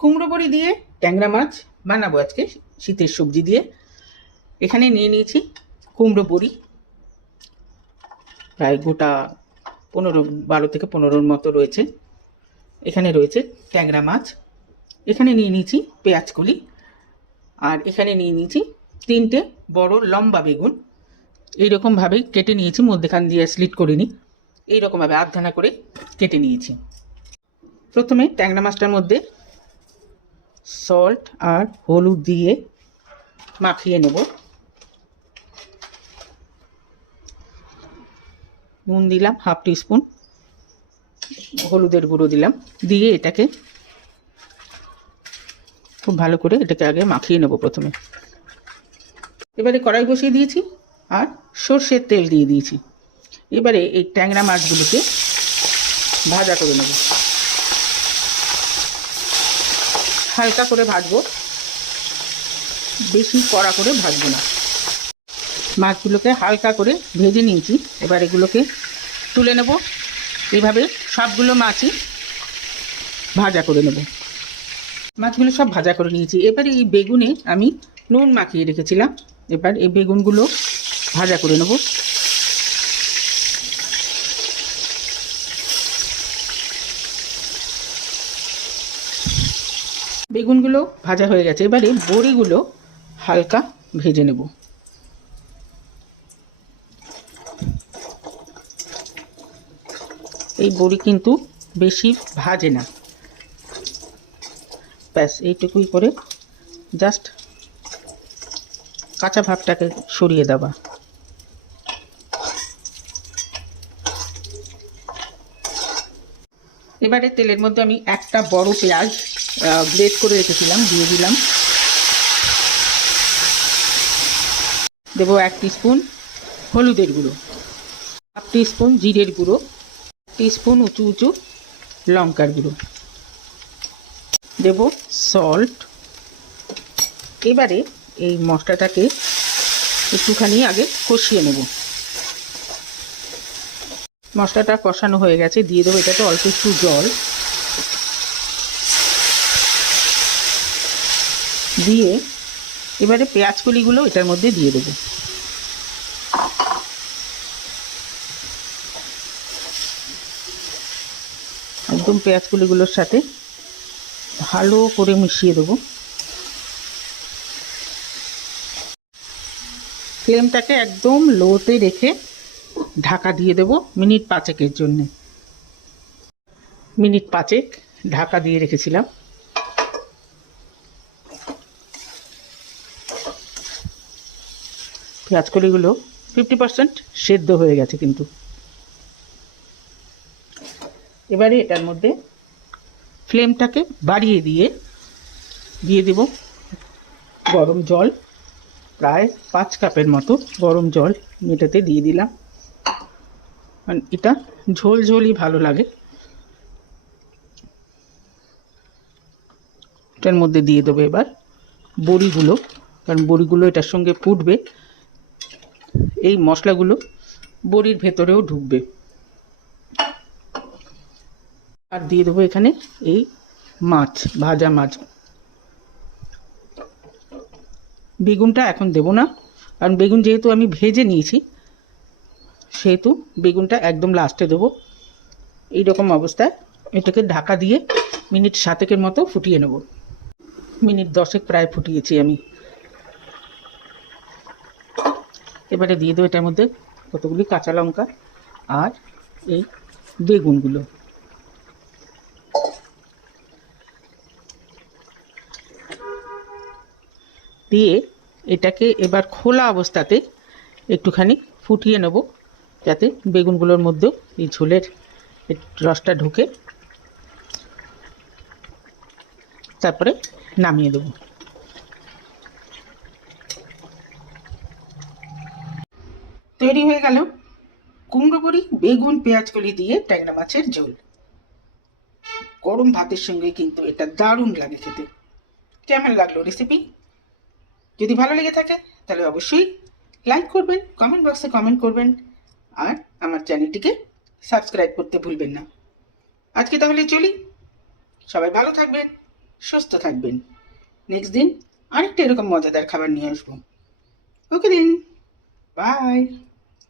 কুমড়ো বড়ি দিয়ে ট্যাংরা মাছ বানাবো আজকে, শীতের সবজি দিয়ে। এখানে নিয়ে নিয়েছি কুমড়ো বড়ি। প্রায় গোটা পনেরো, বারো থেকে পনেরোর মতো রয়েছে। এখানে রয়েছে ট্যাংরা মাছ। এখানে নিয়ে নিয়েছি পেঁয়াজ কলি। আর এখানে নিয়ে নিয়েছি তিনটে বড় লম্বা বেগুন। এইরকমভাবেই কেটে নিয়েছি, মধ্যেখান দিয়ে স্লিট করিনি। এইরকমভাবে আধখানা করে কেটে নিয়েছি। প্রথমে ট্যাংরা মাছটার মধ্যে সল্ট আর হলুদ দিয়ে মাখিয়ে নেব। নুন দিলাম হাফ টিস্পুন, হলুদের গুঁড়ো দিলাম, দিয়ে এটাকে খুব ভালো করে এটাকে আগে মাখিয়ে নেব প্রথমে। এবারে কড়াই বসিয়ে দিয়েছি আর সর্ষের তেল দিয়ে দিয়েছি। এবারে এই ট্যাংরা মাছগুলোকে ভাজা করে নেব। হালকা করে ভাজবো। বেশি কড়া করে ভাজবো না। মাছগুলোকে হালকা করে ভেজে নিয়েছি। এবার এগুলোকে তুলে নেব। এইভাবে সবগুলো মাছই ভাজা করে নেব। মাছগুলো সব ভাজা করে নিয়েছি। এবার এই বেগুনে আমি নুন মাখিয়ে রেখেছিলাম। এবার এই বেগুনগুলো ভাজা করে নেব। বেগুনগুলো ভাজা হয়ে গেছে। এবারে বড়িগুলো হালকা ভেজে নেব। এই বড়ি কিন্তু বেশি ভাজে না। ব্যাস, এইটুকুই করে জাস্ট কাঁচা ভাবটাকে সরিয়ে দেওয়া। এবারে তেলের মধ্যে আমি একটা বড় পেঁয়াজ গ্রেট করে রেখেছিলাম, দিয়ে দিলাম। দেবো এক স্পুন হলুদের গুঁড়ো হাফ স্পুন জিরের গুঁড়ো স্পুন উঁচু উঁচু লঙ্কার গুঁড়ো। দেব সল্ট এবারে এই মশলাটাকে একটুখানি আগে কষিয়ে নেব। মশলাটা কষানো হয়ে গেছে, দিয়ে দেবো এটাতে অল্প একটু জল। দিয়ে এবারে পেঁয়াজ কলিগুলো এটার মধ্যে দিয়ে দেবো। একদম পেঁয়াজ কলিগুলোর সাথে ভালো করে মিশিয়ে দেবো। ফ্লেমটাকে একদম লোতে রেখে ঢাকা দিয়ে দেব মিনিট পাঁচেকের জন্যে। মিনিট পাঁচেক ঢাকা দিয়ে রেখেছিলাম। পেঁয়াজ কলিগুলো ফিফটি পার্সেন্ট সেদ্ধ হয়ে গেছে কিন্তু। এবারে এটার মধ্যে ফ্লেমটাকে বাড়িয়ে দিয়ে দিয়ে দেব গরম জল। প্রায় পাঁচ কাপের মতো গরম জল মেটাতে দিয়ে দিলাম। কারণ এটা ঝোল ঝোলই ভালো লাগে। এটার মধ্যে দিয়ে দেবো এবার বড়িগুলো, কারণ বড়িগুলো এটার সঙ্গে ফুটবে। এই মশলাগুলো বড়ির ভেতরেও ঢুকবে। আর দিয়ে দেবো এখানে এই মাছ, ভাজা মাছ। বেগুনটা এখন দেবো না, কারণ বেগুন যেহেতু আমি ভেজে নিয়েছি, সেহেতু বেগুনটা একদম লাস্টে দেবো। এইরকম অবস্থায় এটাকে ঢাকা দিয়ে মিনিট সাতেকের মতো ফুটিয়ে নেব। মিনিট দশেক প্রায় ফুটিয়েছি আমি। এবারে দিয়ে দেবো এটার মধ্যে কতগুলি কাঁচা লঙ্কা আর এই বেগুনগুলো। দিয়ে এটাকে এবার খোলা অবস্থাতে একটুখানি ফুটিয়ে নেব, যাতে বেগুনগুলোর মধ্যেও এই ঝোলের রসটা ঢুকে। তারপরে নামিয়ে দেবো। তৈরি হয়ে গেল। কুমড়ো বড়ি, বেগুন, পেঁয়াজ কলি দিয়ে ট্যাংরা মাছের ঝোল। গরম ভাতের সঙ্গে কিন্তু এটা দারুণ লাগে খেতে। কেমন লাগল রেসিপি যদি ভালো লেগে থাকে, তাহলে অবশ্যই লাইক করবেন কমেন্ট বক্সে কমেন্ট করবেন। আর আমার চ্যানেলটিকে সাবস্ক্রাইব করতে ভুলবেন না। আজকে তাহলে চলি। সবাই ভালো থাকবেন, সুস্থ থাকবেন। নেক্সট দিন আরেকটা এরকম মজাদার খাবার নিয়ে আসব। ওকে দিন বাই